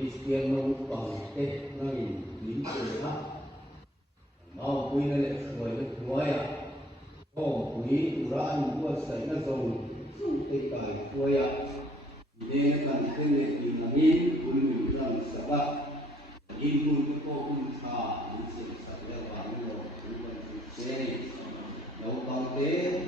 Cristiano bằng tết này lính tuổi hát mau quý này rồi được quay à hôm quý ra anh qua sấy nó rồi tây cài quay à nên cần cái này thì là in quý mình rằng sẽ bắt in quý cái cô in thà in sẽ sạch ra vào nó quý mình sẽ nấu bằng tết